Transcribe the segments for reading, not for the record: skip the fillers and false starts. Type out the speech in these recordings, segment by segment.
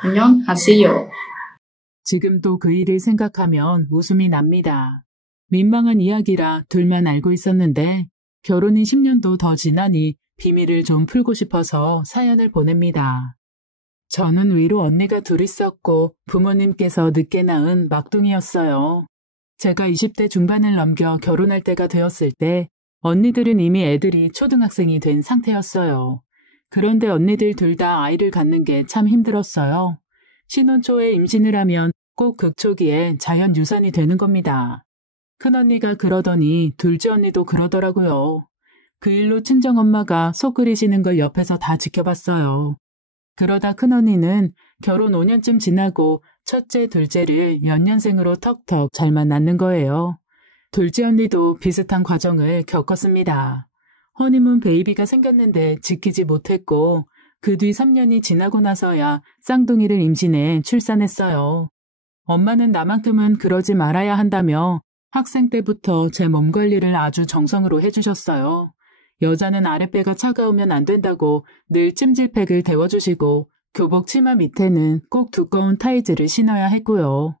안녕하세요. 지금도 그 일을 생각하면 웃음이 납니다. 민망한 이야기라 둘만 알고 있었는데 결혼이 10년도 더 지나니 비밀을 좀 풀고 싶어서 사연을 보냅니다. 저는 위로 언니가 둘 있었고 부모님께서 늦게 낳은 막둥이였어요. 제가 20대 중반을 넘겨 결혼할 때가 되었을 때 언니들은 이미 애들이 초등학생이 된 상태였어요. 그런데 언니들 둘 다 아이를 갖는 게 참 힘들었어요. 신혼 초에 임신을 하면 꼭 극초기에 자연 유산이 되는 겁니다. 큰언니가 그러더니 둘째 언니도 그러더라고요. 그 일로 친정엄마가 속 끓이시는 걸 옆에서 다 지켜봤어요. 그러다 큰언니는 결혼 5년쯤 지나고 첫째, 둘째를 연년생으로 턱턱 잘만 낳는 거예요. 둘째 언니도 비슷한 과정을 겪었습니다. 허니문 베이비가 생겼는데 지키지 못했고 그 뒤 3년이 지나고 나서야 쌍둥이를 임신해 출산했어요. 엄마는 나만큼은 그러지 말아야 한다며 학생 때부터 제 몸 관리를 아주 정성으로 해주셨어요. 여자는 아랫배가 차가우면 안 된다고 늘 찜질팩을 데워주시고 교복 치마 밑에는 꼭 두꺼운 타이즈를 신어야 했고요.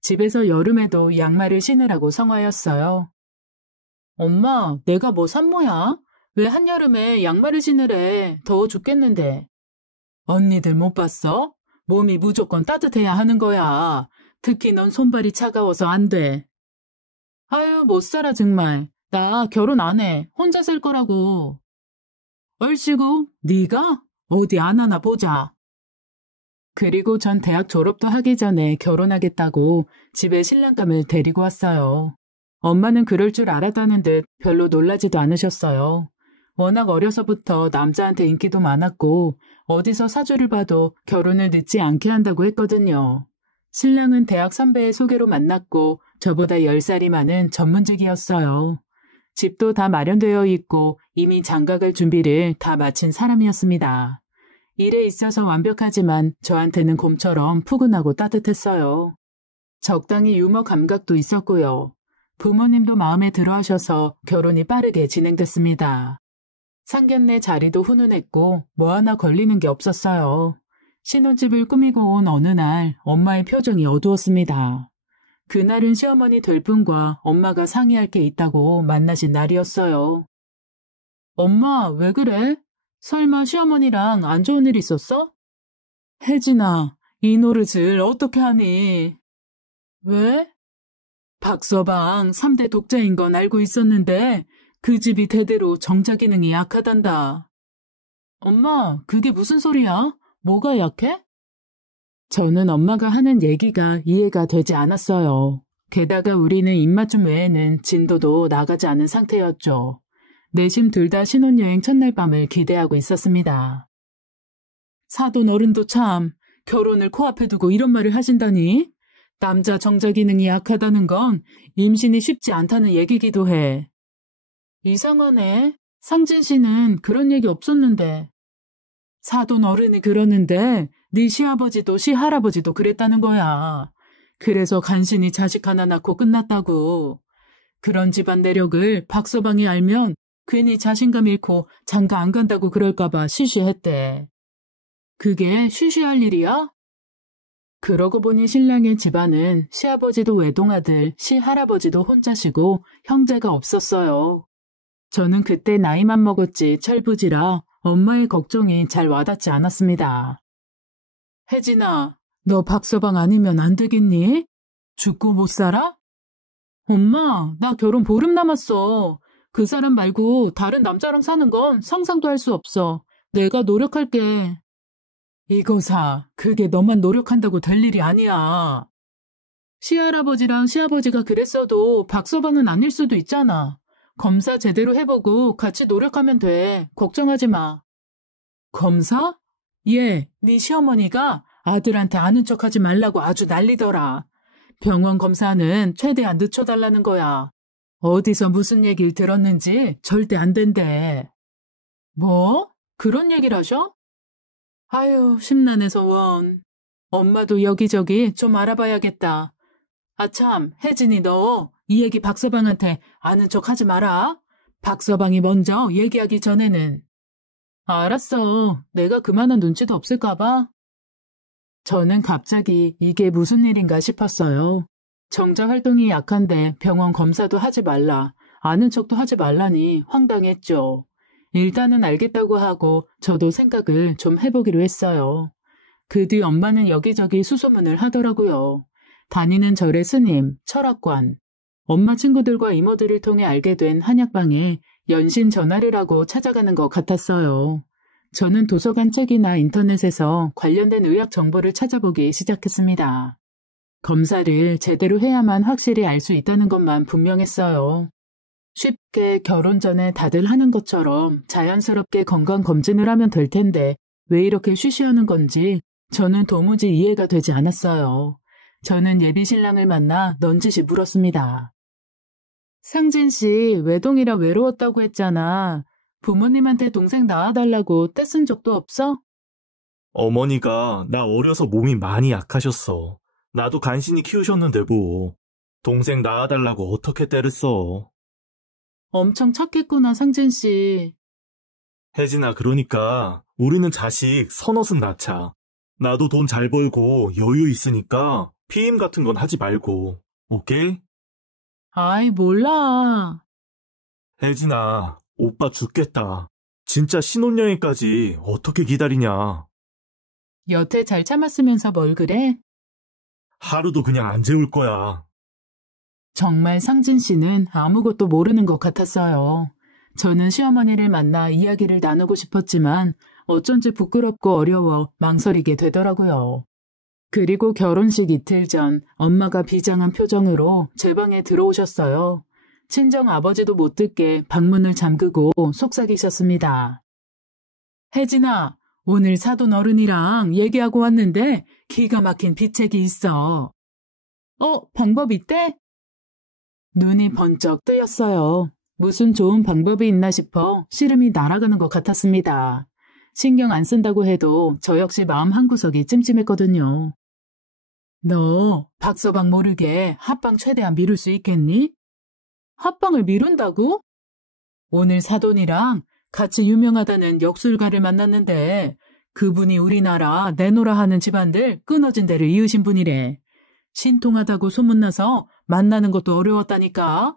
집에서 여름에도 양말을 신으라고 성화였어요. 엄마, 내가 뭐 산모야? 왜 한여름에 양말을 신으래? 더워 죽겠는데. 언니들 못 봤어? 몸이 무조건 따뜻해야 하는 거야. 특히 넌 손발이 차가워서 안 돼. 아유, 못 살아 정말. 나 결혼 안 해. 혼자 살 거라고. 얼씨구, 네가? 어디 안 하나 보자. 그리고 전 대학 졸업도 하기 전에 결혼하겠다고 집에 신랑감을 데리고 왔어요. 엄마는 그럴 줄 알았다는 듯 별로 놀라지도 않으셨어요. 워낙 어려서부터 남자한테 인기도 많았고 어디서 사주를 봐도 결혼을 늦지 않게 한다고 했거든요. 신랑은 대학 선배의 소개로 만났고 저보다 10살이 많은 전문직이었어요. 집도 다 마련되어 있고 이미 장가갈 준비를 다 마친 사람이었습니다. 일에 있어서 완벽하지만 저한테는 곰처럼 푸근하고 따뜻했어요. 적당히 유머 감각도 있었고요. 부모님도 마음에 들어하셔서 결혼이 빠르게 진행됐습니다. 상견례 자리도 훈훈했고 뭐 하나 걸리는 게 없었어요. 신혼집을 꾸미고 온 어느 날 엄마의 표정이 어두웠습니다. 그날은 시어머니 될 분과 엄마가 상의할 게 있다고 만나신 날이었어요. 엄마, 왜 그래? 설마 시어머니랑 안 좋은 일 있었어? 혜진아, 이 노릇을 어떻게 하니? 왜? 박서방 3대 독자인 건 알고 있었는데 그 집이 대대로 정자 기능이 약하단다. 엄마, 그게 무슨 소리야? 뭐가 약해? 저는 엄마가 하는 얘기가 이해가 되지 않았어요. 게다가 우리는 입맞춤 외에는 진도도 나가지 않은 상태였죠. 내심 둘 다 신혼여행 첫날 밤을 기대하고 있었습니다. 사돈 어른도 참 결혼을 코앞에 두고 이런 말을 하신다니? 남자 정자 기능이 약하다는 건 임신이 쉽지 않다는 얘기기도 해. 이상하네. 상진 씨는 그런 얘기 없었는데. 사돈 어른이 그러는데 네 시아버지도 시할아버지도 그랬다는 거야. 그래서 간신히 자식 하나 낳고 끝났다고. 그런 집안 내력을 박서방이 알면 괜히 자신감 잃고 장가 안 간다고 그럴까봐 시시했대. 그게 시시할 일이야? 그러고 보니 신랑의 집안은 시아버지도 외동아들, 시할아버지도 혼자시고 형제가 없었어요. 저는 그때 나이만 먹었지 철부지라 엄마의 걱정이 잘 와닿지 않았습니다. 혜진아, 너 박서방 아니면 안 되겠니? 죽고 못 살아? 엄마, 나 결혼 보름 남았어. 그 사람 말고 다른 남자랑 사는 건 상상도 할 수 없어. 내가 노력할게. 이거사, 그게 너만 노력한다고 될 일이 아니야. 시할아버지랑 시아버지가 그랬어도 박서방은 아닐 수도 있잖아. 검사 제대로 해보고 같이 노력하면 돼. 걱정하지 마. 검사? 예, 네 시어머니가 아들한테 아는 척하지 말라고 아주 난리더라. 병원 검사는 최대한 늦춰달라는 거야. 어디서 무슨 얘기를 들었는지 절대 안 된대. 뭐? 그런 얘기를 하셔? 아유, 심란해서 원. 엄마도 여기저기 좀 알아봐야겠다. 아참, 혜진이 너 이 얘기 박서방한테 아는 척 하지 마라. 박서방이 먼저 얘기하기 전에는. 알았어. 내가 그만한 눈치도 없을까 봐. 저는 갑자기 이게 무슨 일인가 싶었어요. 정자 활동이 약한데 병원 검사도 하지 말라, 아는 척도 하지 말라니 황당했죠. 일단은 알겠다고 하고 저도 생각을 좀 해보기로 했어요. 그 뒤 엄마는 여기저기 수소문을 하더라고요. 다니는 절의 스님, 철학관, 엄마 친구들과 이모들을 통해 알게 된 한약방에 연신 전화를 하고 찾아가는 것 같았어요. 저는 도서관 책이나 인터넷에서 관련된 의학 정보를 찾아보기 시작했습니다. 검사를 제대로 해야만 확실히 알 수 있다는 것만 분명했어요. 쉽게 결혼 전에 다들 하는 것처럼 자연스럽게 건강검진을 하면 될 텐데 왜 이렇게 쉬쉬하는 건지 저는 도무지 이해가 되지 않았어요. 저는 예비 신랑을 만나 넌지시 물었습니다. 상진 씨, 외동이라 외로웠다고 했잖아. 부모님한테 동생 낳아달라고 떼쓴 적도 없어? 어머니가 나 어려서 몸이 많이 약하셨어. 나도 간신히 키우셨는데 뭐. 동생 낳아달라고 어떻게 때를 써. 엄청 착했구나, 상진 씨. 혜진아, 그러니까 우리는 자식 서너승 낳자. 나도 돈 잘 벌고 여유 있으니까 피임 같은 건 하지 말고. 오케이? 아이, 몰라. 혜진아, 오빠 죽겠다. 진짜 신혼여행까지 어떻게 기다리냐. 여태 잘 참았으면서 뭘 그래? 하루도 그냥 안 재울 거야. 정말 상진 씨는 아무것도 모르는 것 같았어요. 저는 시어머니를 만나 이야기를 나누고 싶었지만 어쩐지 부끄럽고 어려워 망설이게 되더라고요. 그리고 결혼식 이틀 전 엄마가 비장한 표정으로 제 방에 들어오셨어요. 친정 아버지도 못 듣게 방문을 잠그고 속삭이셨습니다. 혜진아, 오늘 사돈 어른이랑 얘기하고 왔는데 기가 막힌 비책이 있어. 방법 있대? 눈이 번쩍 뜨였어요. 무슨 좋은 방법이 있나 싶어 시름이 날아가는 것 같았습니다. 신경 안 쓴다고 해도 저 역시 마음 한구석이 찜찜했거든요. 너 박서방 모르게 합방 최대한 미룰 수 있겠니? 합방을 미룬다고? 오늘 사돈이랑 같이 유명하다는 역술가를 만났는데 그분이 우리나라 내노라 하는 집안들 끊어진 데를 이으신 분이래. 신통하다고 소문나서 만나는 것도 어려웠다니까.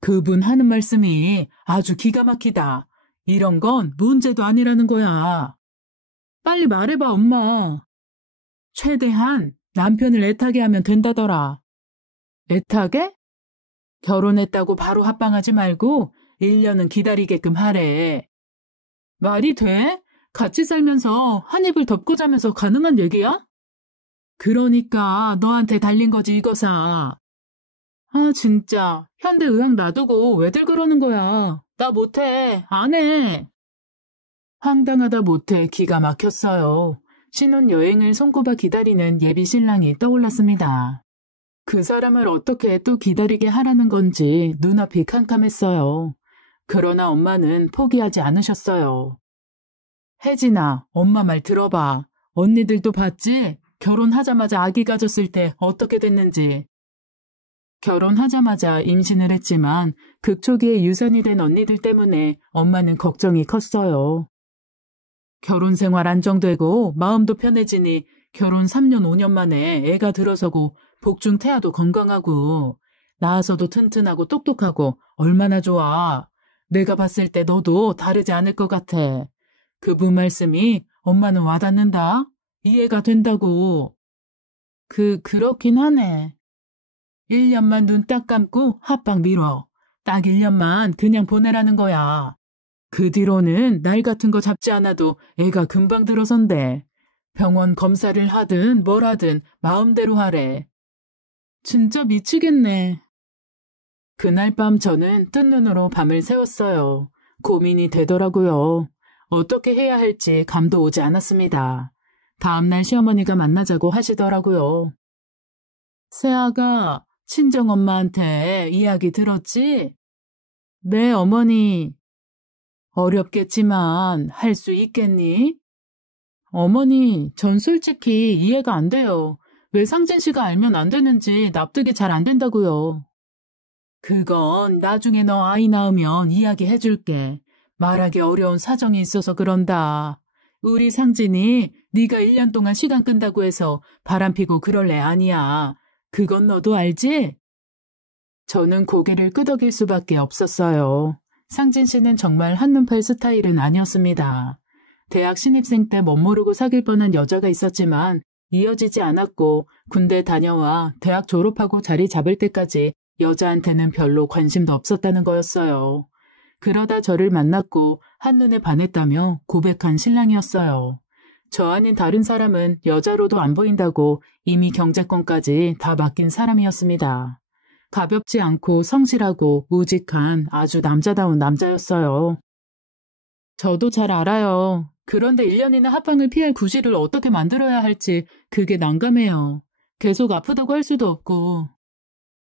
그분 하는 말씀이 아주 기가 막히다. 이런 건 문제도 아니라는 거야. 빨리 말해봐, 엄마. 최대한 남편을 애타게 하면 된다더라. 애타게? 결혼했다고 바로 합방하지 말고 1년은 기다리게끔 하래. 말이 돼? 같이 살면서 한 입을 덮고 자면서 가능한 얘기야? 그러니까 너한테 달린 거지 이거사. 아 진짜 현대의학 놔두고 왜들 그러는 거야. 나 못해. 안 해. 황당하다 못해 기가 막혔어요. 신혼여행을 손꼽아 기다리는 예비 신랑이 떠올랐습니다. 그 사람을 어떻게 또 기다리게 하라는 건지 눈앞이 캄캄했어요. 그러나 엄마는 포기하지 않으셨어요. 혜진아, 엄마 말 들어봐. 언니들도 봤지? 결혼하자마자 아기 가졌을 때 어떻게 됐는지. 결혼하자마자 임신을 했지만 극초기에 유산이 된 언니들 때문에 엄마는 걱정이 컸어요. 결혼 생활 안정되고 마음도 편해지니 결혼 3년 5년 만에 애가 들어서고 복중 태아도 건강하고 낳아서도 튼튼하고 똑똑하고 얼마나 좋아. 내가 봤을 때 너도 다르지 않을 것 같아. 그분 말씀이 엄마는 와닿는다. 이해가 된다고. 그렇긴 하네. 1년만 눈 딱 감고 합방 미뤄. 딱 1년만 그냥 보내라는 거야. 그 뒤로는 날 같은 거 잡지 않아도 애가 금방 들어선대. 병원 검사를 하든 뭘 하든 마음대로 하래. 진짜 미치겠네. 그날 밤 저는 뜬 눈으로 밤을 새웠어요. 고민이 되더라고요. 어떻게 해야 할지 감도 오지 않았습니다. 다음날 시어머니가 만나자고 하시더라고요. 새아가 친정엄마한테 이야기 들었지? 네, 어머니. 어렵겠지만 할 수 있겠니? 어머니, 전 솔직히 이해가 안 돼요. 왜 상진 씨가 알면 안 되는지 납득이 잘 안 된다고요. 그건 나중에 너 아이 낳으면 이야기해 줄게. 말하기 어려운 사정이 있어서 그런다. 우리 상진이 네가 1년 동안 시간 끈다고 해서 바람피고 그럴 애 아니야. 그건 너도 알지? 저는 고개를 끄덕일 수밖에 없었어요. 상진 씨는 정말 한눈팔 스타일은 아니었습니다. 대학 신입생 때 멋모르고 사귈 뻔한 여자가 있었지만 이어지지 않았고 군대 다녀와 대학 졸업하고 자리 잡을 때까지 여자한테는 별로 관심도 없었다는 거였어요. 그러다 저를 만났고 한눈에 반했다며 고백한 신랑이었어요. 저 아닌 다른 사람은 여자로도 안 보인다고 이미 경제권까지 다 맡긴 사람이었습니다. 가볍지 않고 성실하고 우직한 아주 남자다운 남자였어요. 저도 잘 알아요. 그런데 1년이나 합방을 피할 구실을 어떻게 만들어야 할지 그게 난감해요. 계속 아프다고 할 수도 없고.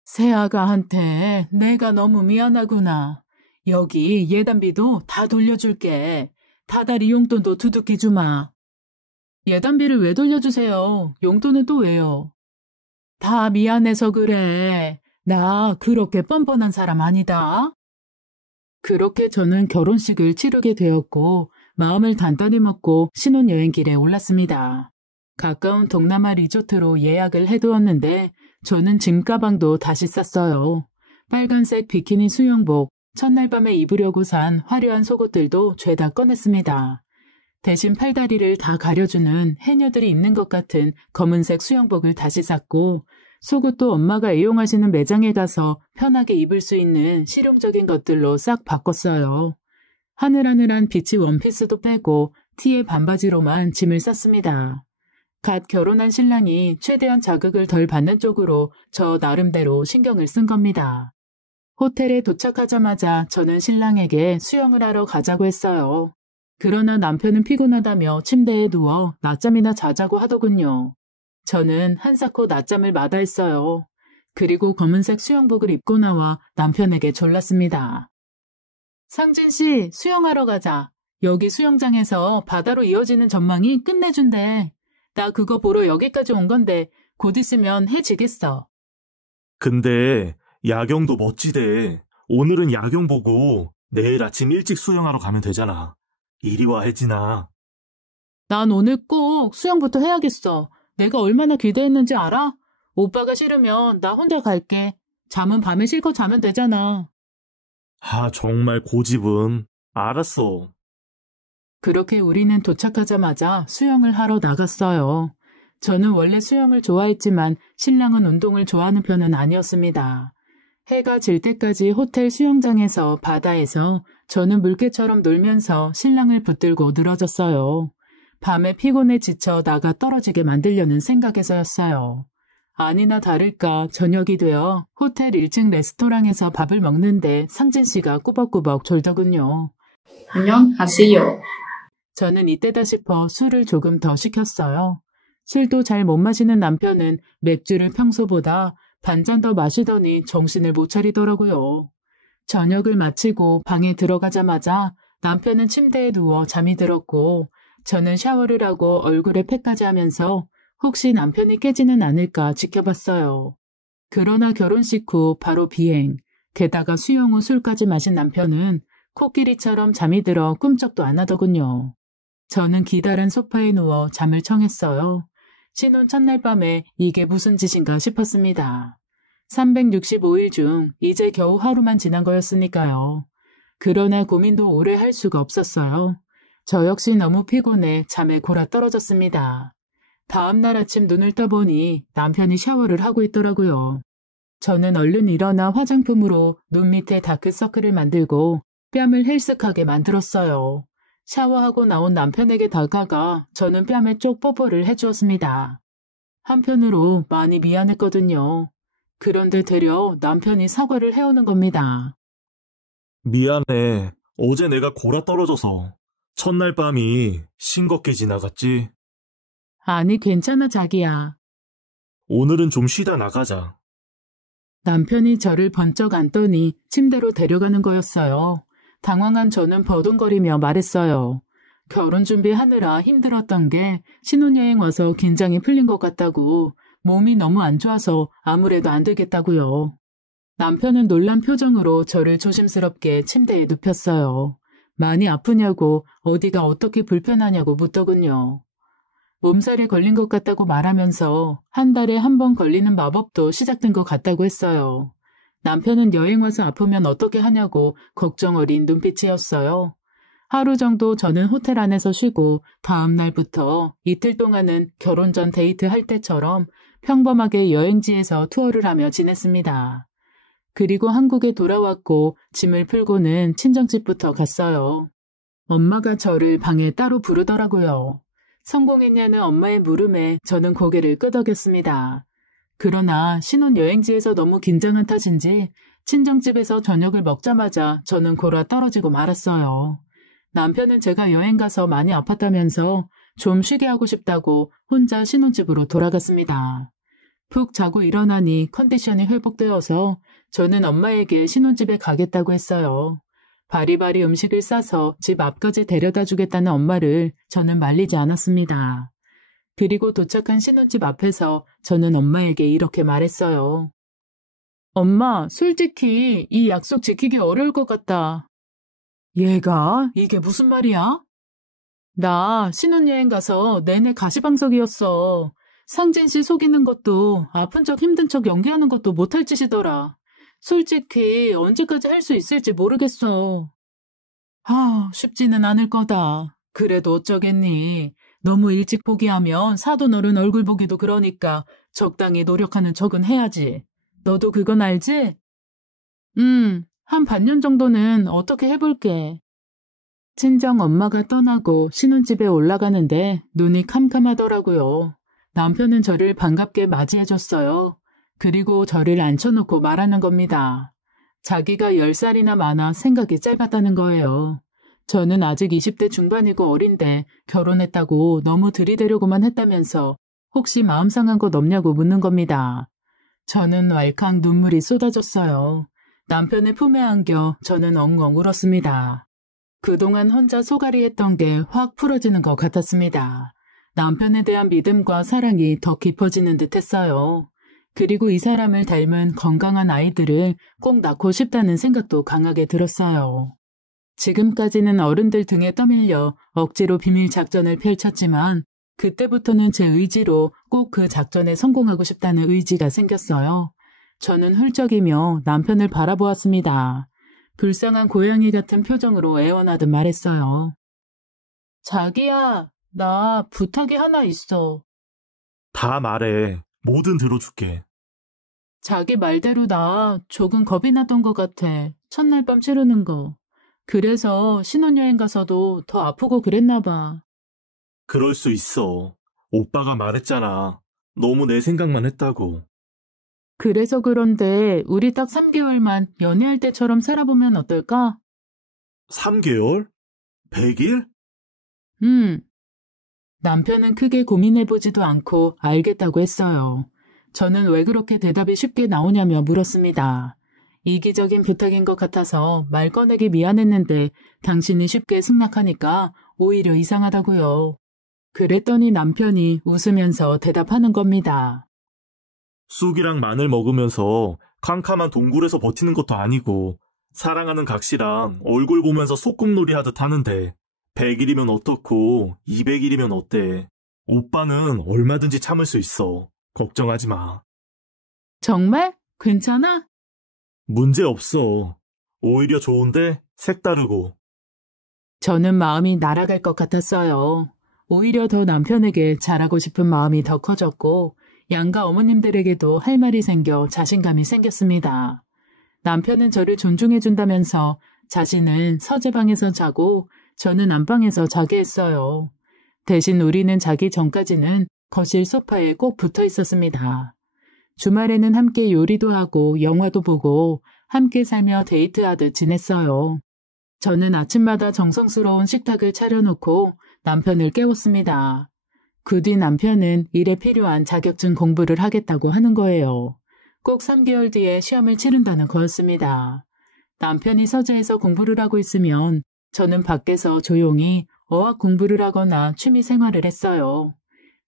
새아가한테 내가 너무 미안하구나. 여기 예단비도 다 돌려줄게. 다달이 용돈도 두둑히 주마. 예단비를 왜 돌려주세요? 용돈은 또 왜요? 다 미안해서 그래. 나 그렇게 뻔뻔한 사람 아니다. 그렇게 저는 결혼식을 치르게 되었고 마음을 단단히 먹고 신혼여행길에 올랐습니다. 가까운 동남아 리조트로 예약을 해두었는데 저는 짐 가방도 다시 쌌어요. 빨간색 비키니 수영복, 첫날 밤에 입으려고 산 화려한 속옷들도 죄다 꺼냈습니다. 대신 팔다리를 다 가려주는 해녀들이 입는 것 같은 검은색 수영복을 다시 샀고 속옷도 엄마가 애용하시는 매장에 가서 편하게 입을 수 있는 실용적인 것들로 싹 바꿨어요. 하늘하늘한 비치 원피스도 빼고 티에 반바지로만 짐을 쌌습니다. 갓 결혼한 신랑이 최대한 자극을 덜 받는 쪽으로 저 나름대로 신경을 쓴 겁니다. 호텔에 도착하자마자 저는 신랑에게 수영을 하러 가자고 했어요. 그러나 남편은 피곤하다며 침대에 누워 낮잠이나 자자고 하더군요. 저는 한사코 낮잠을 마다했어요. 그리고 검은색 수영복을 입고 나와 남편에게 졸랐습니다. 상진 씨, 수영하러 가자. 여기 수영장에서 바다로 이어지는 전망이 끝내준대. 나 그거 보러 여기까지 온 건데 곧 있으면 해 지겠어. 근데 야경도 멋지대. 오늘은 야경 보고 내일 아침 일찍 수영하러 가면 되잖아. 이리 와, 혜진아. 난 오늘 꼭 수영부터 해야겠어. 내가 얼마나 기대했는지 알아? 오빠가 싫으면 나 혼자 갈게. 잠은 밤에 실컷 자면 되잖아. 정말 고집은. 알았어. 그렇게 우리는 도착하자마자 수영을 하러 나갔어요. 저는 원래 수영을 좋아했지만 신랑은 운동을 좋아하는 편은 아니었습니다. 해가 질 때까지 호텔 수영장에서 바다에서 저는 물개처럼 놀면서 신랑을 붙들고 늘어졌어요. 밤에 피곤해 지쳐 나가 떨어지게 만들려는 생각에서였어요. 아니나 다를까 저녁이 되어 호텔 1층 레스토랑에서 밥을 먹는데 상진 씨가 꾸벅꾸벅 졸더군요. 안녕하세요. 저는 이때다 싶어 술을 조금 더 시켰어요. 술도 잘 못 마시는 남편은 맥주를 평소보다 반잔 더 마시더니 정신을 못 차리더라고요. 저녁을 마치고 방에 들어가자마자 남편은 침대에 누워 잠이 들었고 저는 샤워를 하고 얼굴에 팩까지 하면서 혹시 남편이 깨지는 않을까 지켜봤어요. 그러나 결혼식 후 바로 비행, 게다가 수영 후 술까지 마신 남편은 코끼리처럼 잠이 들어 꿈쩍도 안 하더군요. 저는 기다란 소파에 누워 잠을 청했어요. 신혼 첫날 밤에 이게 무슨 짓인가 싶었습니다. 365일 중 이제 겨우 하루만 지난 거였으니까요. 그러나 고민도 오래 할 수가 없었어요. 저 역시 너무 피곤해 잠에 골아 떨어졌습니다. 다음 날 아침 눈을 떠보니 남편이 샤워를 하고 있더라고요. 저는 얼른 일어나 화장품으로 눈 밑에 다크서클을 만들고 뺨을 헬쓱하게 만들었어요. 샤워하고 나온 남편에게 다가가 저는 뺨에 쪽 뽀뽀를 해주었습니다. 한편으로 많이 미안했거든요. 그런데 되려 남편이 사과를 해오는 겁니다. 미안해. 어제 내가 골아 떨어져서. 첫날 밤이 싱겁게 지나갔지. 아니 괜찮아 자기야. 오늘은 좀 쉬다 나가자. 남편이 저를 번쩍 안더니 침대로 데려가는 거였어요. 당황한 저는 버둥거리며 말했어요. 결혼 준비하느라 힘들었던 게 신혼여행 와서 긴장이 풀린 것 같다고 몸이 너무 안 좋아서 아무래도 안 되겠다고요. 남편은 놀란 표정으로 저를 조심스럽게 침대에 눕혔어요. 많이 아프냐고 어디가 어떻게 불편하냐고 묻더군요. 몸살에 걸린 것 같다고 말하면서 한 달에 한 번 걸리는 마법도 시작된 것 같다고 했어요. 남편은 여행 와서 아프면 어떻게 하냐고 걱정 어린 눈빛이었어요. 하루 정도 저는 호텔 안에서 쉬고 다음 날부터 이틀 동안은 결혼 전 데이트 할 때처럼 평범하게 여행지에서 투어를 하며 지냈습니다. 그리고 한국에 돌아왔고 짐을 풀고는 친정집부터 갔어요. 엄마가 저를 방에 따로 부르더라고요. 성공했냐는 엄마의 물음에 저는 고개를 끄덕였습니다. 그러나 신혼여행지에서 너무 긴장한 탓인지 친정집에서 저녁을 먹자마자 저는 골아 떨어지고 말았어요. 남편은 제가 여행 가서 많이 아팠다면서 좀 쉬게 하고 싶다고 혼자 신혼집으로 돌아갔습니다. 푹 자고 일어나니 컨디션이 회복되어서 저는 엄마에게 신혼집에 가겠다고 했어요. 바리바리 음식을 싸서 집 앞까지 데려다 주겠다는 엄마를 저는 말리지 않았습니다. 그리고 도착한 신혼집 앞에서 저는 엄마에게 이렇게 말했어요. 엄마, 솔직히 이 약속 지키기 어려울 것 같다. 얘가? 이게 무슨 말이야? 나 신혼여행 가서 내내 가시방석이었어. 상진 씨 속이는 것도 아픈 척 힘든 척 연기하는 것도 못할 짓이더라. 솔직히 언제까지 할 수 있을지 모르겠어. 쉽지는 않을 거다. 그래도 어쩌겠니. 너무 일찍 포기하면 사돈 어른 얼굴 보기도 그러니까 적당히 노력하는 척은 해야지. 너도 그건 알지? 한 반년 정도는 어떻게 해볼게. 친정 엄마가 떠나고 신혼집에 올라가는데 눈이 캄캄하더라고요. 남편은 저를 반갑게 맞이해줬어요. 그리고 저를 앉혀놓고 말하는 겁니다. 자기가 10살이나 많아 생각이 짧았다는 거예요. 저는 아직 20대 중반이고 어린데 결혼했다고 너무 들이대려고만 했다면서 혹시 마음 상한 것 없냐고 묻는 겁니다. 저는 왈칵 눈물이 쏟아졌어요. 남편의 품에 안겨 저는 엉엉 울었습니다. 그동안 혼자 소갈이 했던 게 확 풀어지는 것 같았습니다. 남편에 대한 믿음과 사랑이 더 깊어지는 듯 했어요. 그리고 이 사람을 닮은 건강한 아이들을 꼭 낳고 싶다는 생각도 강하게 들었어요. 지금까지는 어른들 등에 떠밀려 억지로 비밀 작전을 펼쳤지만 그때부터는 제 의지로 꼭 그 작전에 성공하고 싶다는 의지가 생겼어요. 저는 훌쩍이며 남편을 바라보았습니다. 불쌍한 고양이 같은 표정으로 애원하듯 말했어요. 자기야, 나 부탁이 하나 있어. 다 말해. 뭐든 들어줄게. 자기 말대로 나 조금 겁이 났던 것 같아. 첫날 밤 치르는 거. 그래서 신혼여행 가서도 더 아프고 그랬나 봐. 그럴 수 있어. 오빠가 말했잖아. 너무 내 생각만 했다고. 그래서 그런데 우리 딱 3개월만 연애할 때처럼 살아보면 어떨까? 3개월? 100일? 남편은 크게 고민해보지도 않고 알겠다고 했어요. 저는 왜 그렇게 대답이 쉽게 나오냐며 물었습니다. 이기적인 부탁인 것 같아서 말 꺼내기 미안했는데 당신이 쉽게 승낙하니까 오히려 이상하다고요. 그랬더니 남편이 웃으면서 대답하는 겁니다. 쑥이랑 마늘 먹으면서 캄캄한 동굴에서 버티는 것도 아니고 사랑하는 각시랑 얼굴 보면서 소꿉놀이 하듯 하는데 100일이면 어떻고 200일이면 어때? 오빠는 얼마든지 참을 수 있어. 걱정하지 마. 정말? 괜찮아? 문제 없어. 오히려 좋은데 색다르고. 저는 마음이 날아갈 것 같았어요. 오히려 더 남편에게 잘하고 싶은 마음이 더 커졌고 양가 어머님들에게도 할 말이 생겨 자신감이 생겼습니다. 남편은 저를 존중해준다면서 자신은 서재방에서 자고 저는 안방에서 자게 했어요. 대신 우리는 자기 전까지는 거실 소파에 꼭 붙어 있었습니다. 주말에는 함께 요리도 하고 영화도 보고 함께 살며 데이트하듯 지냈어요. 저는 아침마다 정성스러운 식탁을 차려놓고 남편을 깨웠습니다. 그 뒤 남편은 일에 필요한 자격증 공부를 하겠다고 하는 거예요. 꼭 3개월 뒤에 시험을 치른다는 거였습니다. 남편이 서재에서 공부를 하고 있으면 저는 밖에서 조용히 어학 공부를 하거나 취미 생활을 했어요.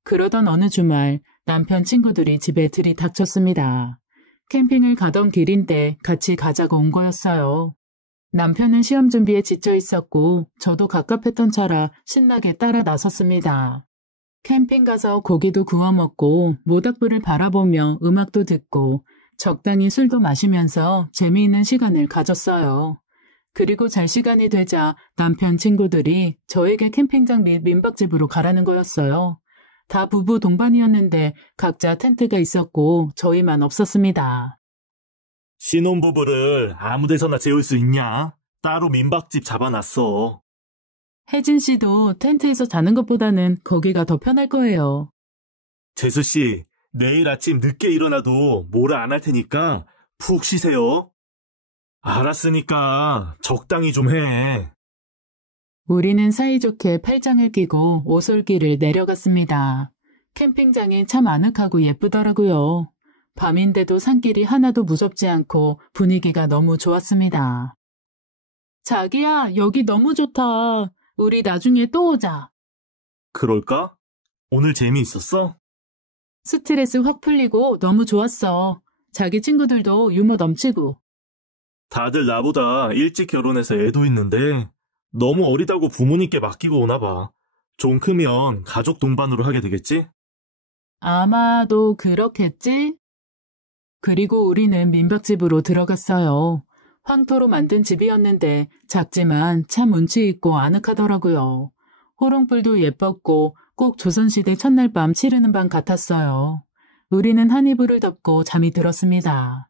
그러던 어느 주말 남편 친구들이 집에 들이닥쳤습니다. 캠핑을 가던 길인데 같이 가자고 온 거였어요. 남편은 시험 준비에 지쳐 있었고 저도 갑갑했던 차라 신나게 따라 나섰습니다. 캠핑 가서 고기도 구워 먹고 모닥불을 바라보며 음악도 듣고 적당히 술도 마시면서 재미있는 시간을 가졌어요. 그리고 잘 시간이 되자 남편 친구들이 저에게 캠핑장 및 민박집으로 가라는 거였어요. 다 부부 동반이었는데 각자 텐트가 있었고 저희만 없었습니다. 신혼부부를 아무 데서나 재울 수 있냐? 따로 민박집 잡아놨어. 혜진 씨도 텐트에서 자는 것보다는 거기가 더 편할 거예요. 재수 씨, 내일 아침 늦게 일어나도 뭐라 안 할 테니까 푹 쉬세요. 알았으니까 적당히 좀 해. 우리는 사이좋게 팔짱을 끼고 오솔길을 내려갔습니다. 캠핑장이 참 아늑하고 예쁘더라고요. 밤인데도 산길이 하나도 무섭지 않고 분위기가 너무 좋았습니다. 자기야, 여기 너무 좋다. 우리 나중에 또 오자. 그럴까? 오늘 재미있었어? 스트레스 확 풀리고 너무 좋았어. 자기 친구들도 유머 넘치고. 다들 나보다 일찍 결혼해서 애도 있는데 너무 어리다고 부모님께 맡기고 오나 봐. 좀 크면 가족 동반으로 하게 되겠지? 아마도 그렇겠지? 그리고 우리는 민박집으로 들어갔어요. 황토로 만든 집이었는데 작지만 참 운치 있고 아늑하더라고요. 호롱불도 예뻤고 꼭 조선시대 첫날 밤 치르는 방 같았어요. 우리는 한 이불을 덮고 잠이 들었습니다.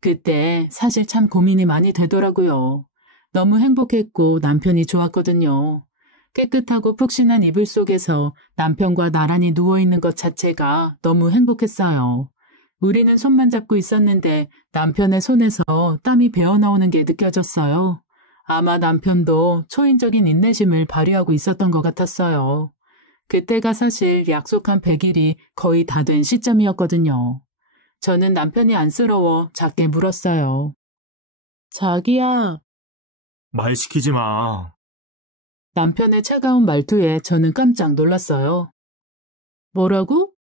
그때 사실 참 고민이 많이 되더라고요. 너무 행복했고 남편이 좋았거든요. 깨끗하고 푹신한 이불 속에서 남편과 나란히 누워있는 것 자체가 너무 행복했어요. 우리는 손만 잡고 있었는데 남편의 손에서 땀이 배어나오는 게 느껴졌어요. 아마 남편도 초인적인 인내심을 발휘하고 있었던 것 같았어요. 그때가 사실 약속한 100일이 거의 다 된 시점이었거든요. 저는 남편이 안쓰러워 작게 물었어요. 자기야. 말 시키지 마. 남편의 차가운 말투에 저는 깜짝 놀랐어요. 뭐라고?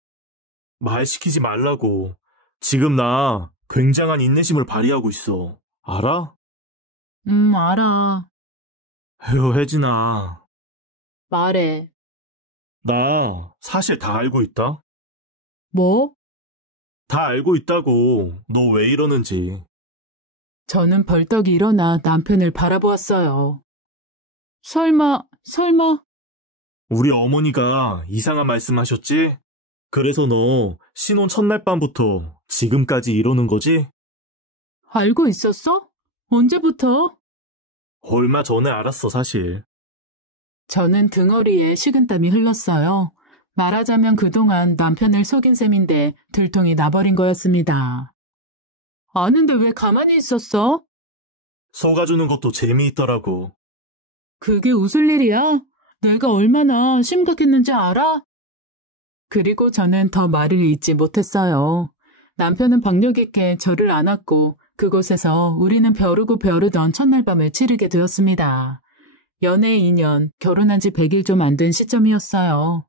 말 시키지 말라고. 지금 나 굉장한 인내심을 발휘하고 있어. 알아? 알아. 에휴, 혜진아. 말해. 나 사실 다 알고 있다. 뭐? 다 알고 있다고. 너 왜 이러는지. 저는 벌떡 일어나 남편을 바라보았어요. 설마. 우리 어머니가 이상한 말씀하셨지? 그래서 너 신혼 첫날 밤부터 지금까지 이러는 거지? 알고 있었어? 언제부터? 얼마 전에 알았어, 사실. 저는 등허리에 식은땀이 흘렀어요. 말하자면 그동안 남편을 속인 셈인데 들통이 나버린 거였습니다. 아는데 왜 가만히 있었어? 속아주는 것도 재미있더라고. 그게 웃을 일이야? 내가 얼마나 심각했는지 알아? 그리고 저는 더 말을 잇지 못했어요. 남편은 박력 있게 저를 안았고 그곳에서 우리는 벼르고 벼르던 첫날 밤을 치르게 되었습니다. 연애 2년, 결혼한 지 100일 좀 안 된 시점이었어요.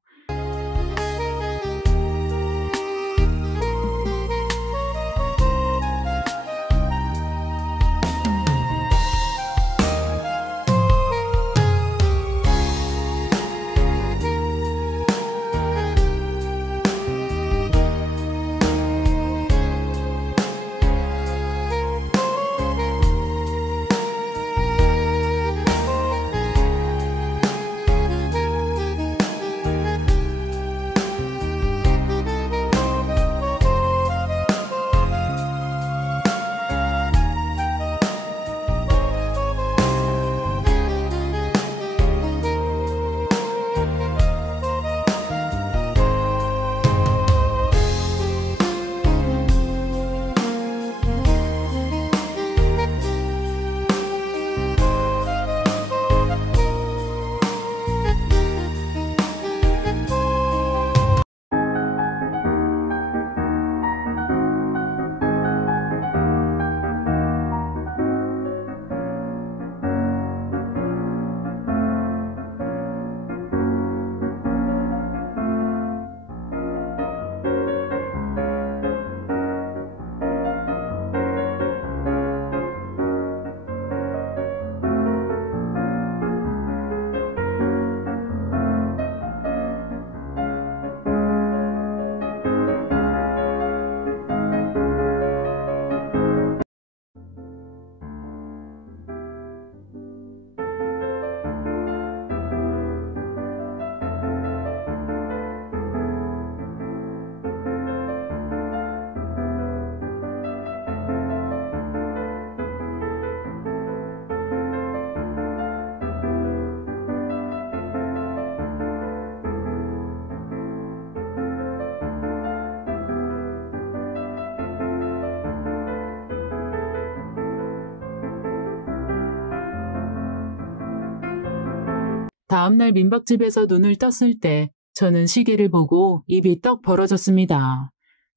다음날 민박집에서 눈을 떴을 때 저는 시계를 보고 입이 떡 벌어졌습니다.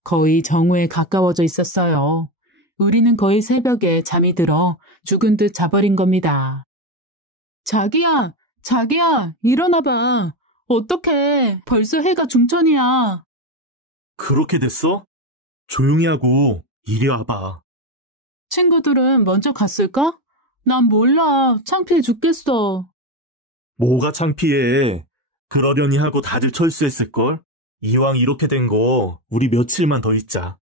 거의 정오에 가까워져 있었어요. 우리는 거의 새벽에 잠이 들어 죽은 듯 자버린 겁니다. 자기야, 일어나봐. 어떡해, 벌써 해가 중천이야. 그렇게 됐어? 조용히 하고 이리 와봐. 친구들은 먼저 갔을까? 난 몰라. 창피해 죽겠어. 뭐가 창피해. 그러려니 하고 다들 철수했을걸? 이왕 이렇게 된 거 우리 며칠만 더 있자.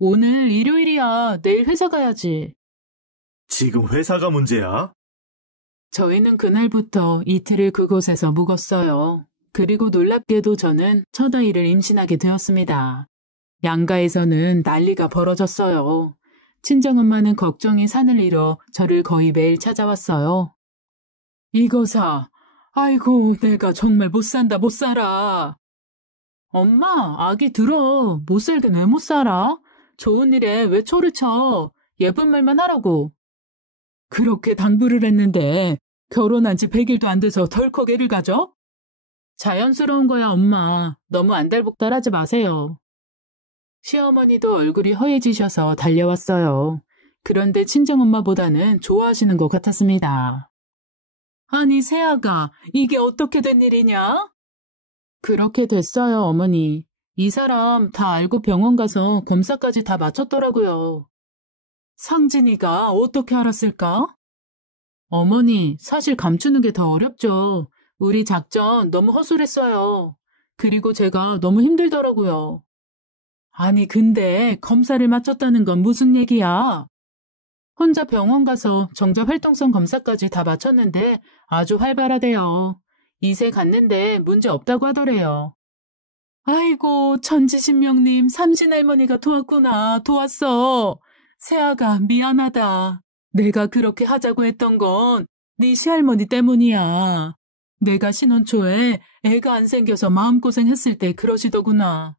오늘 일요일이야. 내일 회사 가야지. 지금 회사가 문제야? 저희는 그날부터 이틀을 그곳에서 묵었어요. 그리고 놀랍게도 저는 첫 아이를 임신하게 되었습니다. 양가에서는 난리가 벌어졌어요. 친정엄마는 걱정이 산을 이뤄 저를 거의 매일 찾아왔어요. 이거사, 아이고 내가 정말 못 산다 못 살아. 엄마, 아기 들어. 못 살긴 왜 못 살아? 좋은 일에 왜 초를 쳐? 예쁜 말만 하라고. 그렇게 당부를 했는데 결혼한 지 100일도 안 돼서 덜컥 애를 가져? 자연스러운 거야, 엄마. 너무 안달복달하지 마세요. 시어머니도 얼굴이 허해지셔서 달려왔어요. 그런데 친정엄마보다는 좋아하시는 것 같았습니다. 아니, 새아가, 이게 어떻게 된 일이냐? 그렇게 됐어요, 어머니. 이 사람 다 알고 병원 가서 검사까지 다 마쳤더라고요. 상진이가 어떻게 알았을까? 어머니, 사실 감추는 게 더 어렵죠. 우리 작전 너무 허술했어요. 그리고 제가 너무 힘들더라고요. 아니, 근데 검사를 마쳤다는 건 무슨 얘기야? 혼자 병원 가서 정자 활동성 검사까지 다 마쳤는데 아주 활발하대요. 이세 갔는데 문제 없다고 하더래요. 아이고, 천지신명님, 삼신할머니가 도왔구나. 도왔어. 새아가 미안하다. 내가 그렇게 하자고 했던 건 네 시할머니 때문이야. 내가 신혼 초에 애가 안 생겨서 마음고생했을 때 그러시더구나.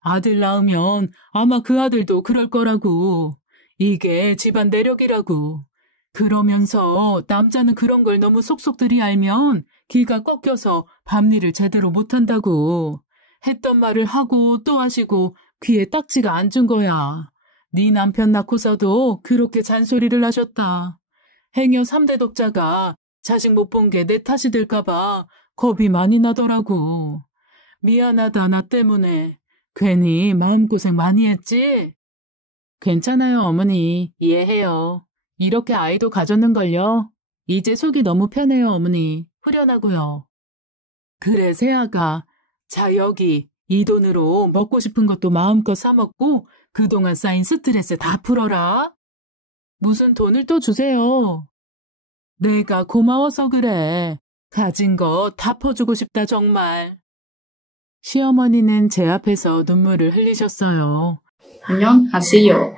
아들 낳으면 아마 그 아들도 그럴 거라고. 이게 집안 내력이라고. 그러면서 남자는 그런 걸 너무 속속들이 알면 기가 꺾여서 밤일을 제대로 못한다고. 했던 말을 하고 또 하시고 귀에 딱지가 앉은 거야. 네 남편 낳고서도 그렇게 잔소리를 하셨다. 행여 3대 독자가 자식 못 본 게 내 탓이 될까봐 겁이 많이 나더라고. 미안하다, 나 때문에. 괜히 마음고생 많이 했지? 괜찮아요, 어머니. 이해해요. 이렇게 아이도 가졌는걸요. 이제 속이 너무 편해요, 어머니. 후련하고요. 그래, 새아가. 자, 여기. 이 돈으로 먹고 싶은 것도 마음껏 사 먹고 그동안 쌓인 스트레스 다 풀어라. 무슨 돈을 또 주세요. 내가 고마워서 그래. 가진 거 다 퍼주고 싶다, 정말. 시어머니는 제 앞에서 눈물을 흘리셨어요. 안녕하세요.